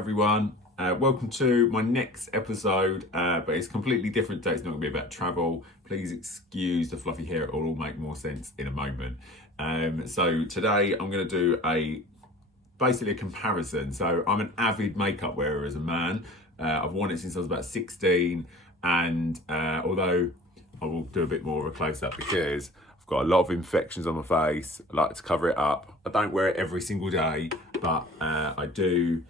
everyone. Welcome to my next episode, but it's completely different today. It's not going to be about travel. Please excuse the fluffy hair. It will all make more sense in a moment. So today I'm going to do basically a comparison. So I'm an avid makeup wearer as a man. I've worn it since I was about 16, and although I will do a bit more of a close-up because I've got a lot of infections on my face, I like to cover it up. I don't wear it every single day, but I do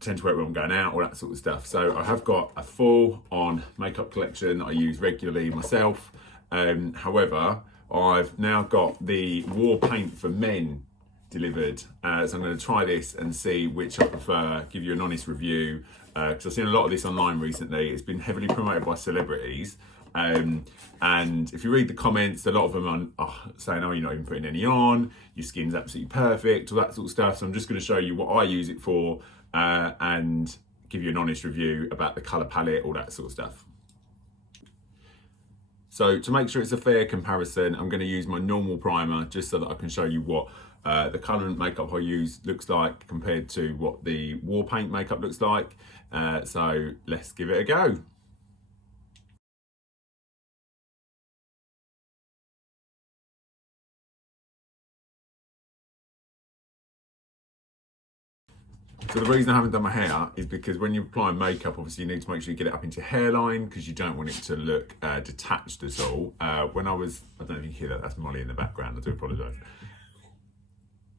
tend to wear it when I'm going out, all that sort of stuff. So I have got a full-on makeup collection that I use regularly myself. However, I've now got the war paint for men delivered. So I'm going to try this and see which I prefer, give you an honest review, because I've seen a lot of this online recently. It's been heavily promoted by celebrities. And if you read the comments, a lot of them are saying, oh, you're not even putting any on, your skin's absolutely perfect, all that sort of stuff. So I'm just going to show you what I use it for and give you an honest review about the colour palette, all that sort of stuff. So to make sure it's a fair comparison, I'm going to use my normal primer just so that I can show you what the colour and makeup I use looks like compared to what the war paint makeup looks like. So let's give it a go. So the reason I haven't done my hair is because when you're applying makeup, obviously you need to make sure you get it up into your hairline because you don't want it to look detached at all. I don't know if you can hear that, that's Molly in the background, I do apologise.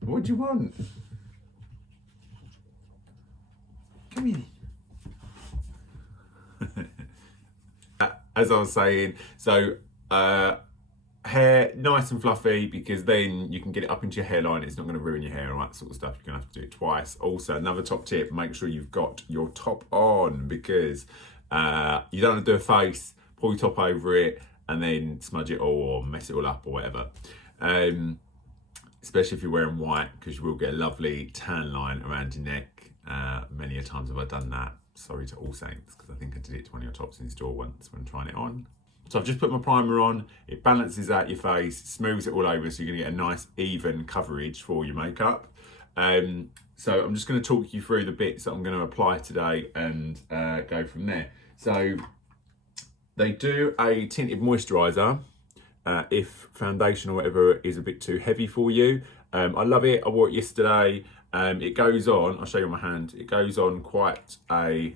What do you want? Come here. As I was saying, so hair nice and fluffy because then you can get it up into your hairline. It's not going to ruin your hair and all that sort of stuff. You're going to have to do it twice. Also, another top tip, make sure you've got your top on because you don't want to do a face, pull your top over it and then smudge it all or mess it all up or whatever. Especially if you're wearing white, because you will get a lovely tan line around your neck. Many a times have I done that. Sorry to All Saints, because I think I did it to one of your tops in store once when trying it on. So I've just put my primer on, it balances out your face, smooths it all over, so you're gonna get a nice even coverage for your makeup. So I'm just gonna talk you through the bits that I'm gonna apply today and go from there. So they do a tinted moisturiser if foundation or whatever is a bit too heavy for you. I love it, I wore it yesterday. It goes on, I'll show you on my hand, it goes on quite a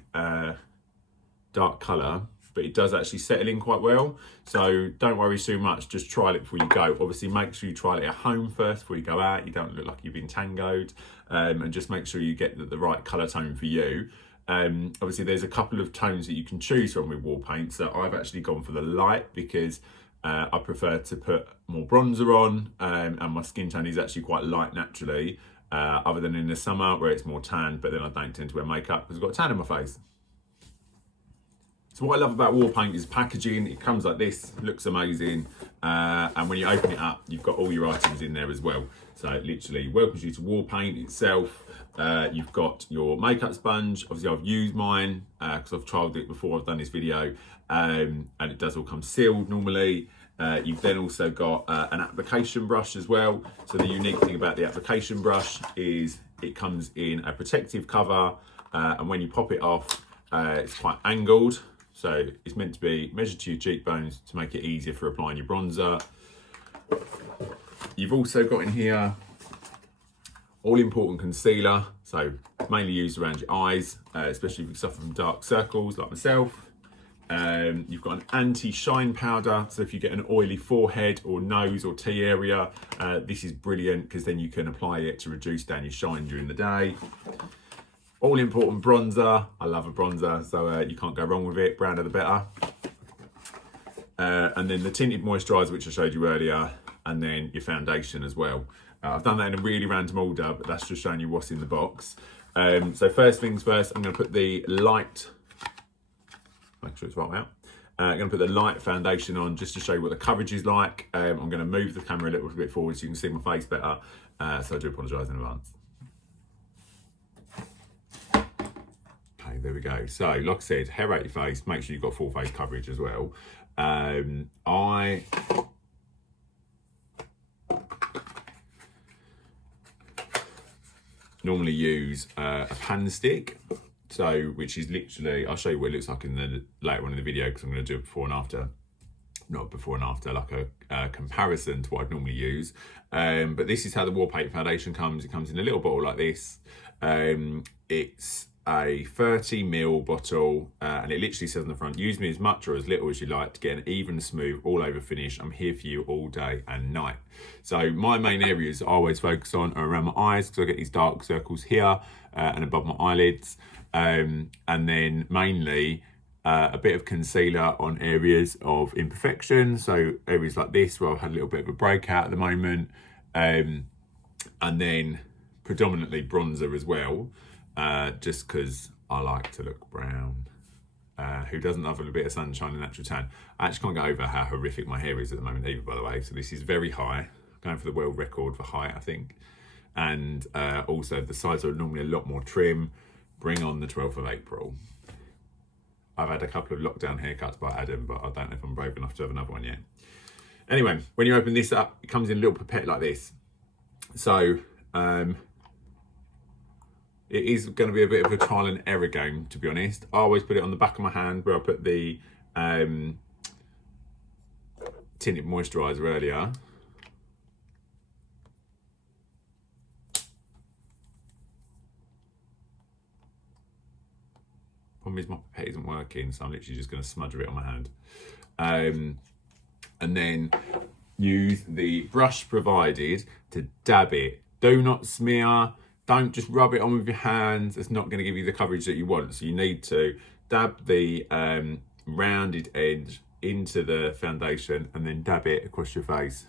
dark colour, but it does actually settle in quite well. So don't worry too much, just trial it before you go. Obviously make sure you trial it at home first before you go out, you don't look like you've been tangoed, and just make sure you get the right colour tone for you. Obviously there's a couple of tones that you can choose from with war paint, so I've actually gone for the light because I prefer to put more bronzer on, and my skin tone is actually quite light naturally, other than in the summer where it's more tan, but then I don't tend to wear makeup because I've got a tan in my face. So what I love about war paint is packaging. It comes like this, looks amazing, and when you open it up, you've got all your items in there as well. So it literally welcomes you to war paint itself. You've got your makeup sponge. Obviously I've used mine because I've trialed it before I've done this video, and it does all come sealed normally. You've then also got an application brush as well. So the unique thing about the application brush is it comes in a protective cover, and when you pop it off, it's quite angled. So it's meant to be measured to your cheekbones to make it easier for applying your bronzer. You've also got in here all important concealer. So mainly used around your eyes, especially if you suffer from dark circles like myself. You've got an anti-shine powder, so if you get an oily forehead or nose or T area, this is brilliant because then you can apply it to reduce down your shine during the day. All important bronzer, I love a bronzer, so you can't go wrong with it, browner the better. And then the tinted moisturiser, which I showed you earlier, and then your foundation as well. I've done that in a really random order, but that's just showing you what's in the box. So first things first, I'm going to put the light, make sure it's right out. I'm going to put the light foundation on just to show you what the coverage is like. I'm going to move the camera a little bit forward so you can see my face better. So I do apologise in advance. Okay, there we go. So like I said, hair out your face, make sure you've got full face coverage as well. normally use a pan stick. So, which is literally, I'll show you what it looks like in the later on in the video, because I'm going to do a before and after. Not before and after, like a comparison to what I'd normally use. But this is how the wallpaper foundation comes. It comes in a little bottle like this. It's a 30ml bottle, and it literally says on the front, use me as much or as little as you like to get an even, smooth, all over finish. I'm here for you all day and night. So my main areas I always focus on are around my eyes, because I get these dark circles here and above my eyelids. And then mainly a bit of concealer on areas of imperfection. So areas like this where I've had a little bit of a breakout at the moment. And then predominantly bronzer as well, just because I like to look brown. Who doesn't love a little bit of sunshine and natural tan? I actually can't go over how horrific my hair is at the moment either, by the way. So this is very high, going for the world record for height, I think. And also the sides are normally a lot more trim. Bring on the 12th of April. I've had a couple of lockdown haircuts by Adam, but I don't know if I'm brave enough to have another one yet. Anyway, when you open this up, it comes in a little pipette like this. So it is going to be a bit of a trial and error game, to be honest. I always put it on the back of my hand where I put the tinted moisturiser earlier. Problem is my pipette isn't working, so I'm literally just going to smudge it on my hand. And then use the brush provided to dab it. Do not smear. Don't just rub it on with your hands. It's not going to give you the coverage that you want. So you need to dab the rounded edge into the foundation and then dab it across your face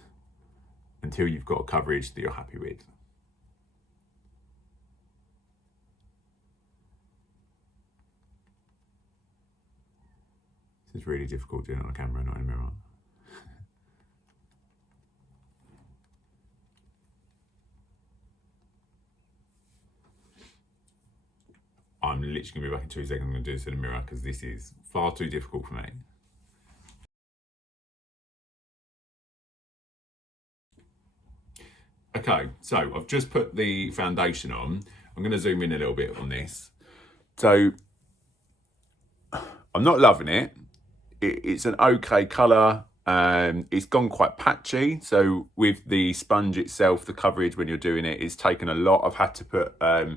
until you've got a coverage that you're happy with. This is really difficult doing it on a camera, not in a mirror. I'm literally going to be back in 2 seconds. I'm going to do this in a mirror because this is far too difficult for me. Okay, so I've just put the foundation on. I'm going to zoom in a little bit on this. So I'm not loving it. It's an okay colour. It's gone quite patchy. So with the sponge itself, the coverage when you're doing it is taken a lot. I've had to put a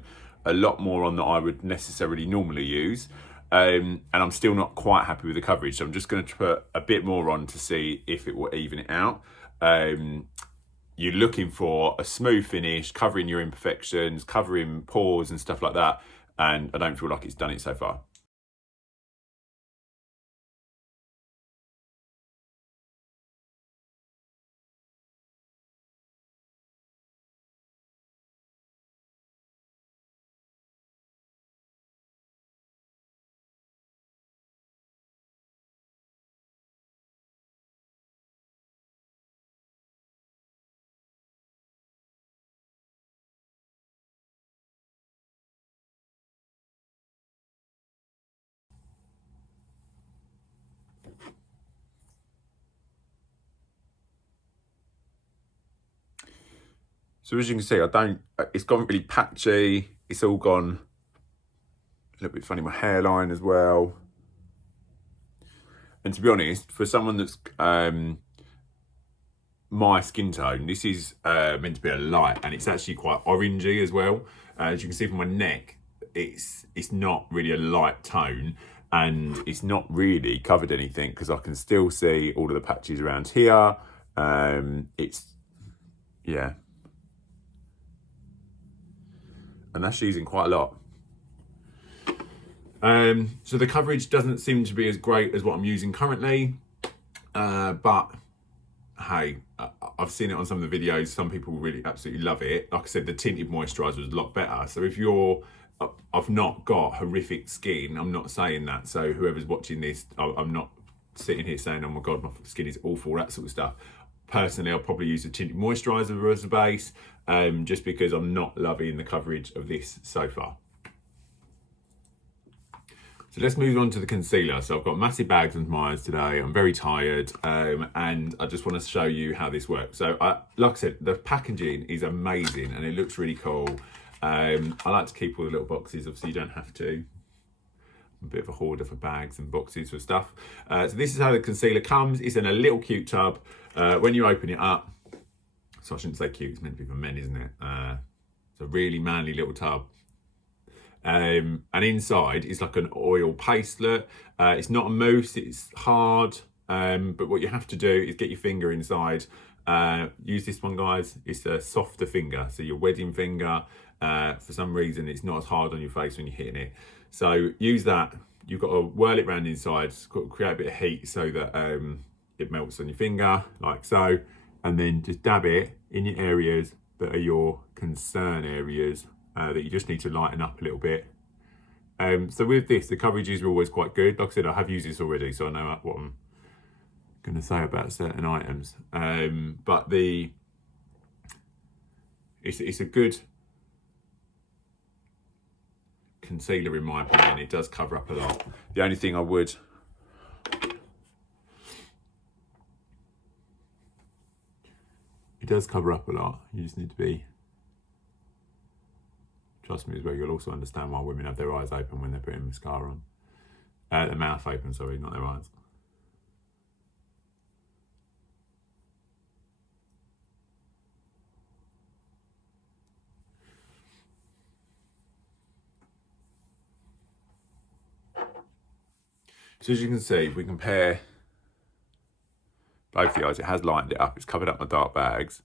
lot more on than I would necessarily normally use. And I'm still not quite happy with the coverage. So I'm just going to put a bit more on to see if it will even it out. You're looking for a smooth finish, covering your imperfections, covering pores and stuff like that. And I don't feel like it's done it so far. So as you can see, it's gone really patchy. It's all gone a little bit funny, my hairline as well. And to be honest, for someone that's my skin tone, this is meant to be a light, and it's actually quite orangey as well. As you can see from my neck, it's not really a light tone, and it's not really covered anything because I can still see all of the patches around here. Yeah. And that's using quite a lot. So the coverage doesn't seem to be as great as what I'm using currently, but hey, I've seen it on some of the videos. Some people really absolutely love it. Like I said, the tinted moisturiser was a lot better. So if I've not got horrific skin, I'm not saying that. So whoever's watching this, I'm not sitting here saying, oh my God, my skin is awful, that sort of stuff. Personally, I'll probably use a tinted moisturiser as a base, just because I'm not loving the coverage of this so far. So let's move on to the concealer. So I've got massive bags under my eyes today. I'm very tired, and I just want to show you how this works. So like I said, the packaging is amazing and it looks really cool. I like to keep all the little boxes. Obviously, you don't have to. I'm a bit of a hoarder for bags and boxes for stuff. So this is how the concealer comes. It's in a little cute tub. When you open it up, so I shouldn't say cute, it's meant to be for men, isn't it? It's a really manly little tub. And inside is like an oil pastelet. It's not a mousse, it's hard. But what you have to do is get your finger inside. Use this one, guys. It's a softer finger. So your wedding finger, for some reason, it's not as hard on your face when you're hitting it. So use that. You've got to whirl it around inside. It's got to create a bit of heat so that it melts on your finger, like so. And then just dab it in your areas that are your concern areas that you just need to lighten up a little bit. So with this, the coverages are always quite good. Like I said, I have used this already, so I know what I'm going to say about certain items. But it's a good concealer in my opinion. It does cover up a lot. The only thing I would it does cover up a lot. You just need to be, trust me as well, you'll also understand why women have their eyes open when they're putting mascara on. Their mouth open, sorry, not their eyes. So as you can see, if we compare both the eyes, it has lightened it up. It's covered up my dark bags.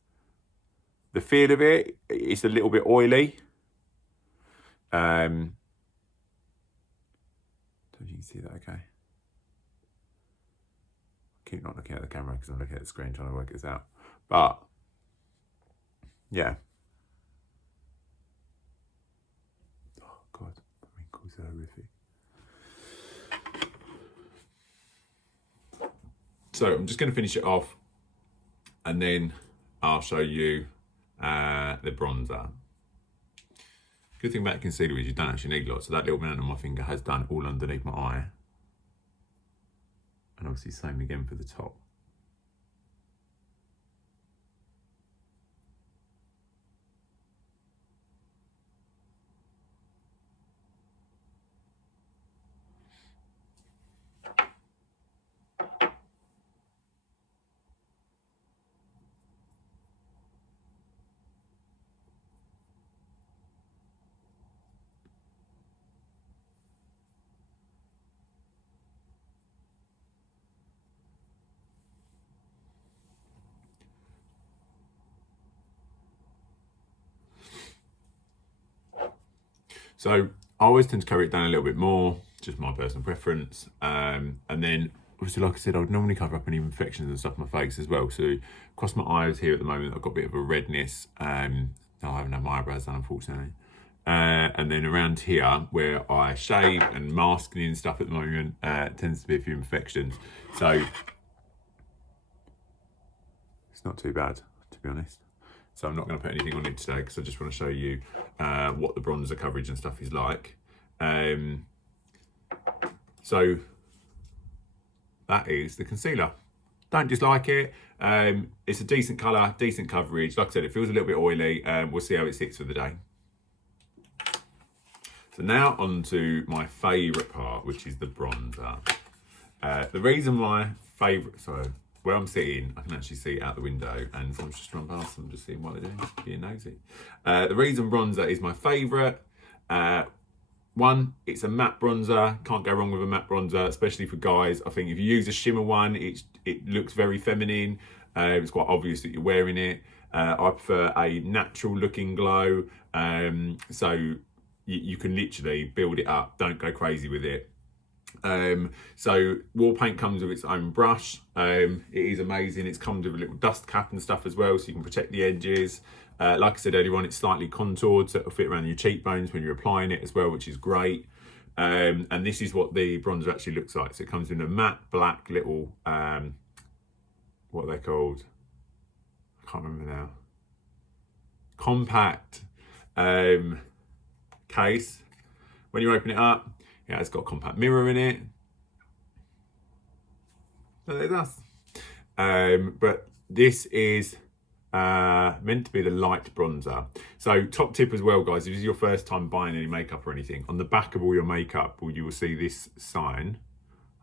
The feel of it, it's a little bit oily. Don't know if you can see that okay. I keep not looking at the camera because I'm looking at the screen trying to work this out. But, yeah. Oh, God, the wrinkles are horrific. So I'm just going to finish it off and then I'll show you the bronzer. Good thing about concealer is you don't actually need lots. So that little amount on my finger has done all underneath my eye. And obviously same again for the top. So I always tend to carry it down a little bit more, just my personal preference. And then obviously, like I said, I would normally cover up any infections and stuff on my face as well. So across my eyes here at the moment, I've got a bit of a redness. No, I haven't had my eyebrows done, unfortunately. And then around here, where I shave and masking and stuff at the moment, tends to be a few infections. So it's not too bad, to be honest. So I'm not going to put anything on it today because I just want to show you what the bronzer coverage and stuff is like. So that is the concealer. Don't dislike it. It's a decent colour, decent coverage. Like I said, it feels a little bit oily. We'll see how it sits for the day. So now on to my favourite part, which is the bronzer. The reason my favourite, so where I'm sitting, I can actually see it out the window, and someone's just run past them, just seeing what they're doing, being nosy. The reason bronzer is my favourite, one, it's a matte bronzer. Can't go wrong with a matte bronzer, especially for guys. I think if you use a shimmer one, it looks very feminine. It's quite obvious that you're wearing it. I prefer a natural looking glow, so you can literally build it up. Don't go crazy with it. So wall paint comes with its own brush. It is amazing. It's comes with a little dust cap and stuff as well, so you can protect the edges. Like I said earlier on, it's slightly contoured, so it'll fit around your cheekbones when you're applying it as well, which is great. And this is what the bronzer actually looks like. So it comes in a matte black little, what are they called? I can't remember now. Compact case. When you open it up, yeah, it's got a compact mirror in it. So it does. But this is meant to be the light bronzer. So top tip as well, guys, if this is your first time buying any makeup or anything, on the back of all your makeup, you will see this sign.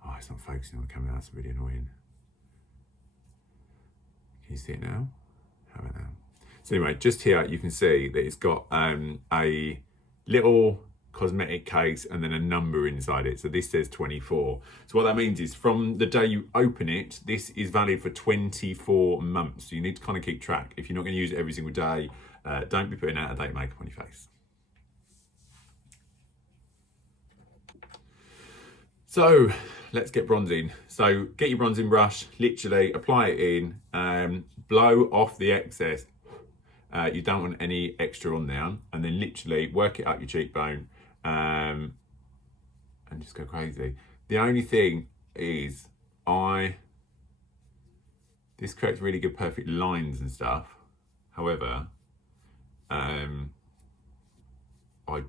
Oh, it's not focusing on the camera, that's really annoying. Can you see it now? How about now? So anyway, just here you can see that it's got a little cosmetic case and then a number inside it. So this says 24. So what that means is from the day you open it, this is valid for 24 months. So you need to kind of keep track. If you're not going to use it every single day, don't be putting out of date makeup on your face. So let's get bronzing. So get your bronzing brush, literally apply it in, blow off the excess. You don't want any extra on there, and then literally work it up your cheekbone, and just go crazy. The only thing is, this creates really good perfect lines and stuff. However, I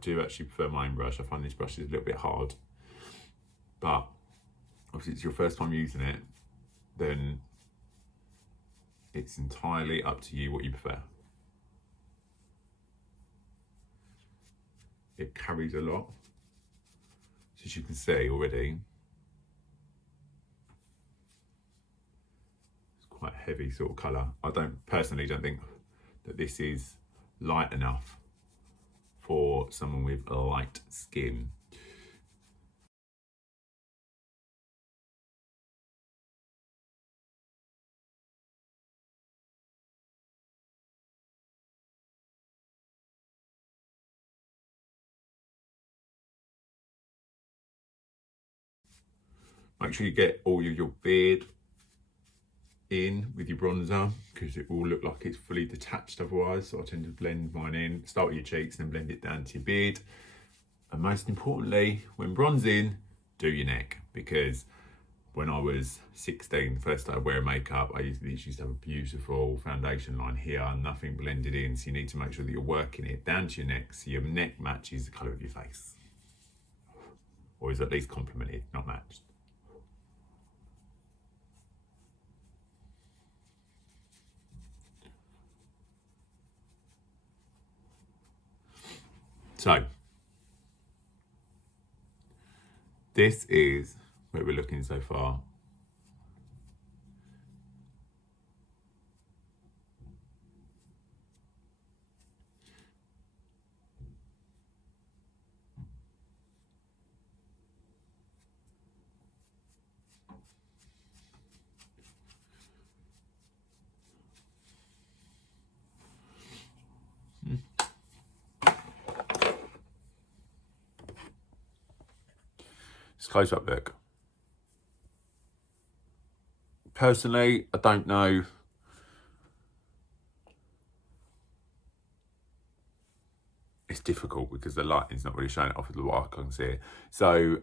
do actually prefer my own brush. I find this brush is a little bit hard, but obviously it's your first time using it, then it's entirely up to you what you prefer. It carries a lot, so as you can see already, it's quite a heavy sort of colour. I personally don't think that this is light enough for someone with light skin. Make sure you get all of your beard in with your bronzer, because it will look like it's fully detached otherwise. So I tend to blend mine in, start with your cheeks and then blend it down to your beard. And most importantly, when bronzing, do your neck, because when I was 16, first started wearing makeup, I used to have a beautiful foundation line here, nothing blended in. So you need to make sure that you're working it down to your neck so your neck matches the colour of your face, or is at least complemented, not matched. So this is where we're looking so far. Just close up look. Personally, I don't know. It's difficult because the lighting's not really showing it off with what I can see. So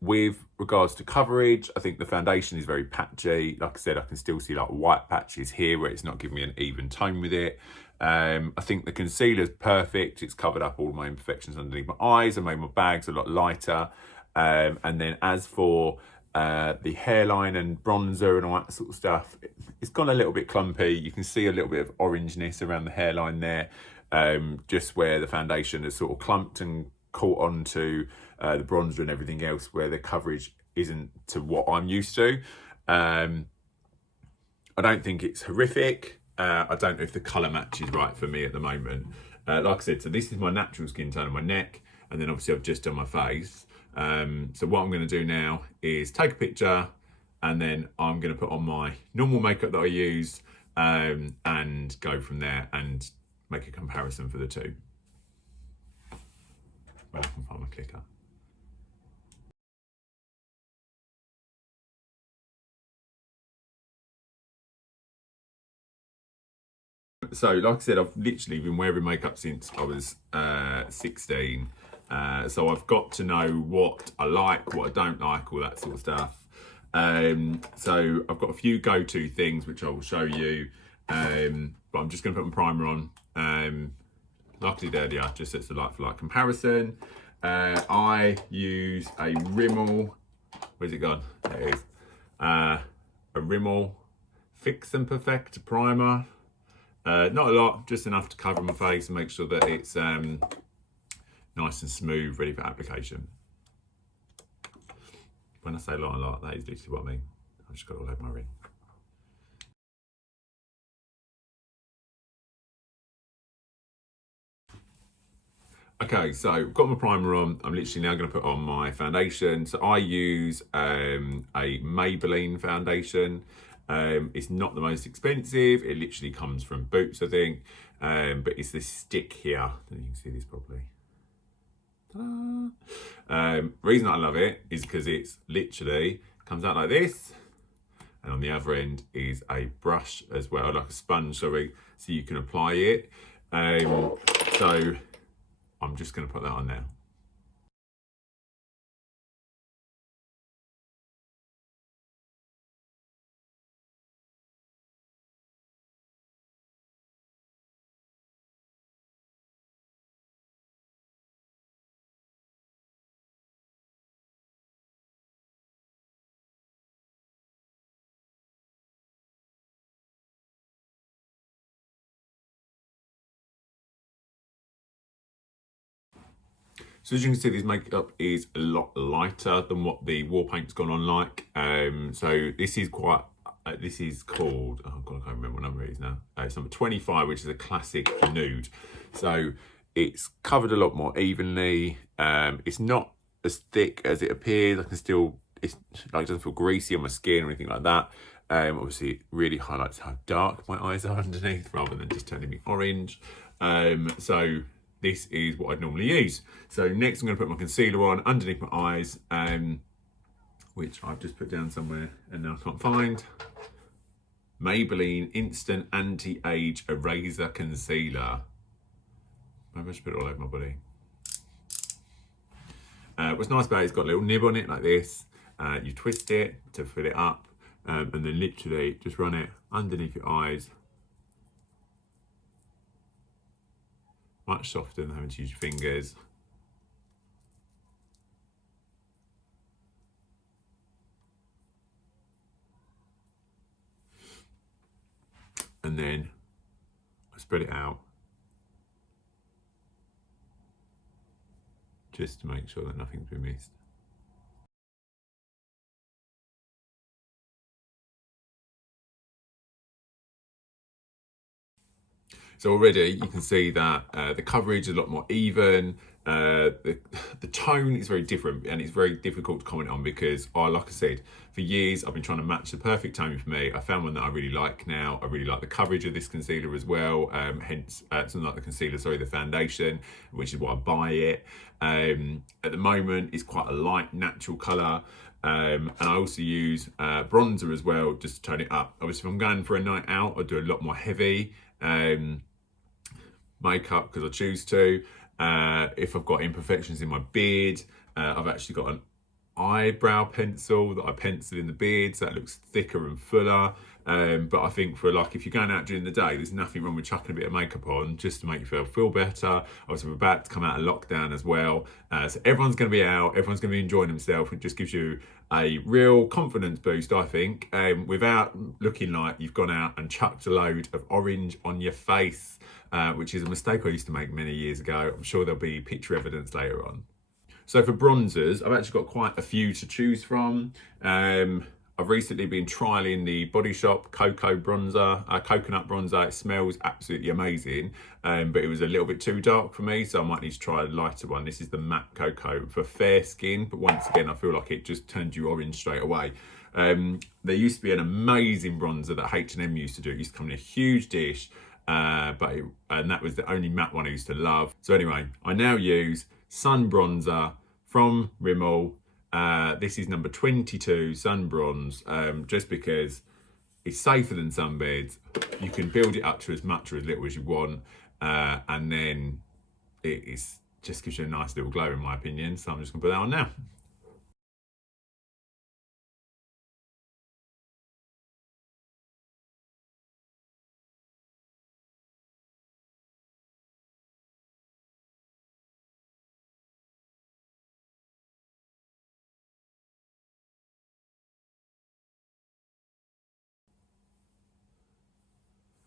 with regards to coverage, I think the foundation is very patchy. Like I said, I can still see like white patches here where it's not giving me an even tone with it. I think the concealer's perfect. It's covered up all my imperfections underneath my eyes and made my bags a lot lighter. And then as for the hairline and bronzer and all that sort of stuff, it's gone a little bit clumpy. You can see a little bit of orangeness around the hairline there, just where the foundation has sort of clumped and caught onto the bronzer and everything else, where the coverage isn't to what I'm used to. I don't think it's horrific. I don't know if the colour match is right for me at the moment. Like I said, so this is my natural skin tone on my neck, and then obviously I've just done my face. So what I'm going to do now is take a picture, and then I'm going to put on my normal makeup that I use, and go from there and make a comparison for the two. Well, I can find my clicker. So like I said, I've literally been wearing makeup since I was 16. So I've got to know what I like, what I don't like, all that sort of stuff. So I've got a few go-to things which I will show you, but I'm just going to put my primer on. Like I did earlier, just as a like-for-like comparison. I use a Rimmel, where's it gone? There it is. A Rimmel Fix and Perfect primer. Not a lot, just enough to cover my face and make sure that it's nice and smooth, ready for application. When I say a lot, that is literally what I mean. I've just got it all over my ring. Okay, so I've got my primer on. I'm literally now going to put on my foundation. So I use a Maybelline foundation. It's not the most expensive. It literally comes from Boots, I think. But it's this stick here. I don't know if you can see this properly. Reason I love it is because it's literally comes out like this, and on the other end is a brush as well, like a sponge, sorry, so you can apply it. So I'm just going to put that on now. So as you can see, this makeup is a lot lighter than what the war paint's gone on like. So this is quite, this is called, oh God, I can't remember what number it is now. It's number 25, which is a classic nude. So it's covered a lot more evenly. It's not as thick as it appears. I can still, it's like, it doesn't feel greasy on my skin or anything like that. Obviously it really highlights how dark my eyes are underneath rather than just turning me orange. So this is what I'd normally use. So next I'm going to put my concealer on underneath my eyes, which I've just put down somewhere and now I can't find. Maybelline Instant Anti-Age Eraser Concealer. Maybe I should put it all over my body. What's nice about it, it's got a little nib on it like this. You twist it to fill it up, and then literally just run it underneath your eyes. Much softer than having to use your fingers. And then I spread it out just to make sure that nothing's been missed. So already you can see that the coverage is a lot more even. The tone is very different, and it's very difficult to comment on because, like I said, for years I've been trying to match the perfect tone for me. I found one that I really like now. I really like the coverage of this concealer as well. Hence, something like the concealer, sorry, the foundation, which is why I buy it. At the moment, it's quite a light, natural colour. And I also use bronzer as well, just to tone it up. Obviously, if I'm going for a night out, I do a lot more heavy makeup because I choose to. If I've got imperfections in my beard, I've actually got an eyebrow pencil that I pencil in the beard so that looks thicker and fuller. But I think for like, if you're going out during the day, there's nothing wrong with chucking a bit of makeup on just to make you feel better. Obviously, we're about to come out of lockdown as well. So everyone's going to be out, everyone's going to be enjoying themselves. It just gives you a real confidence boost, I think, without looking like you've gone out and chucked a load of orange on your face, which is a mistake I used to make many years ago. I'm sure there'll be picture evidence later on. So for bronzers, I've actually got quite a few to choose from. I've recently been trialing the Body Shop Coconut bronzer. It smells absolutely amazing, but it was a little bit too dark for me, so I might need to try a lighter one. This is the Matte Cocoa for fair skin, but once again, I feel like it just turns you orange straight away. There used to be an amazing bronzer that H&M used to do. It used to come in a huge dish, and that was the only matte one I used to love. So anyway, I now use Sun Bronzer from Rimmel. This is number 22 Sun Bronze, just because it's safer than sunbeds. You can build it up to as much or as little as you want, and then it just gives you a nice little glow in my opinion. So I'm just gonna put that on now.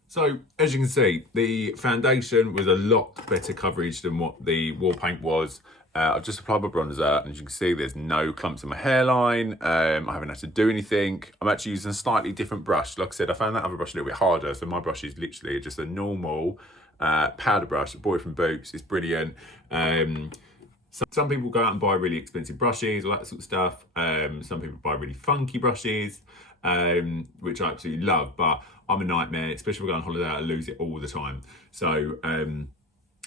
So, as you can see, the foundation was a lot better coverage than what the wall paint was. I've just applied my bronzer, and as you can see, there's no clumps in my hairline. I haven't had to do anything. I'm actually using a slightly different brush. Like I said, I found that other brush a little bit harder, so my brush is literally just a normal powder brush. I bought it from Boots. It's brilliant. Some people go out and buy really expensive brushes, all that sort of stuff. Some people buy really funky brushes, which I absolutely love, but I'm a nightmare, especially if I go on holiday, I lose it all the time. So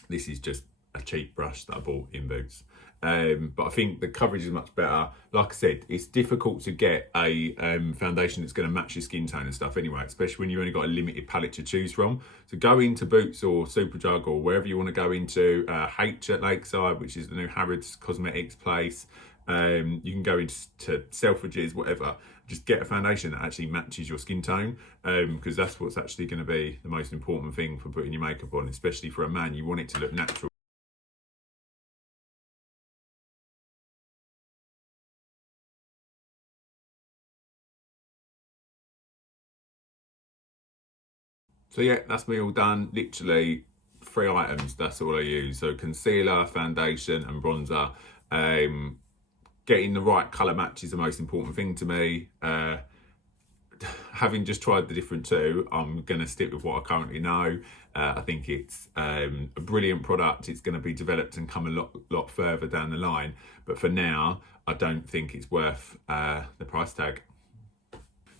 this is just a cheap brush that I bought in Boots. But I think the coverage is much better. Like I said, it's difficult to get a foundation that's going to match your skin tone and stuff anyway, especially when you've only got a limited palette to choose from. So go into Boots or Superdrug or wherever you want to go into, H at Lakeside, which is the new Harrods Cosmetics place. You can go into Selfridges, whatever. Just get a foundation that actually matches your skin tone, because that's what's actually going to be the most important thing for putting your makeup on, especially for a man. You want it to look natural. So yeah, that's me all done. Literally 3 items, that's all I use. So concealer, foundation and bronzer. Getting the right colour match is the most important thing to me. Having just tried the different two, I'm going to stick with what I currently know. I think it's a brilliant product. It's going to be developed and come a lot further down the line. But for now, I don't think it's worth the price tag.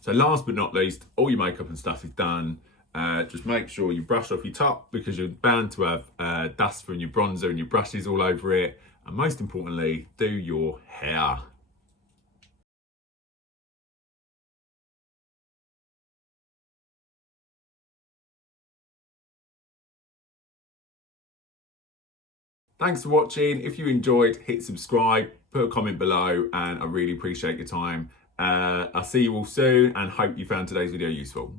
So last but not least, all your makeup and stuff is done. Just make sure you brush off your top, because you're bound to have dust from your bronzer and your brushes all over it. And most importantly, do your hair. Thanks for watching. If you enjoyed, hit subscribe, put a comment below, and I really appreciate your time. I'll see you all soon and hope you found today's video useful.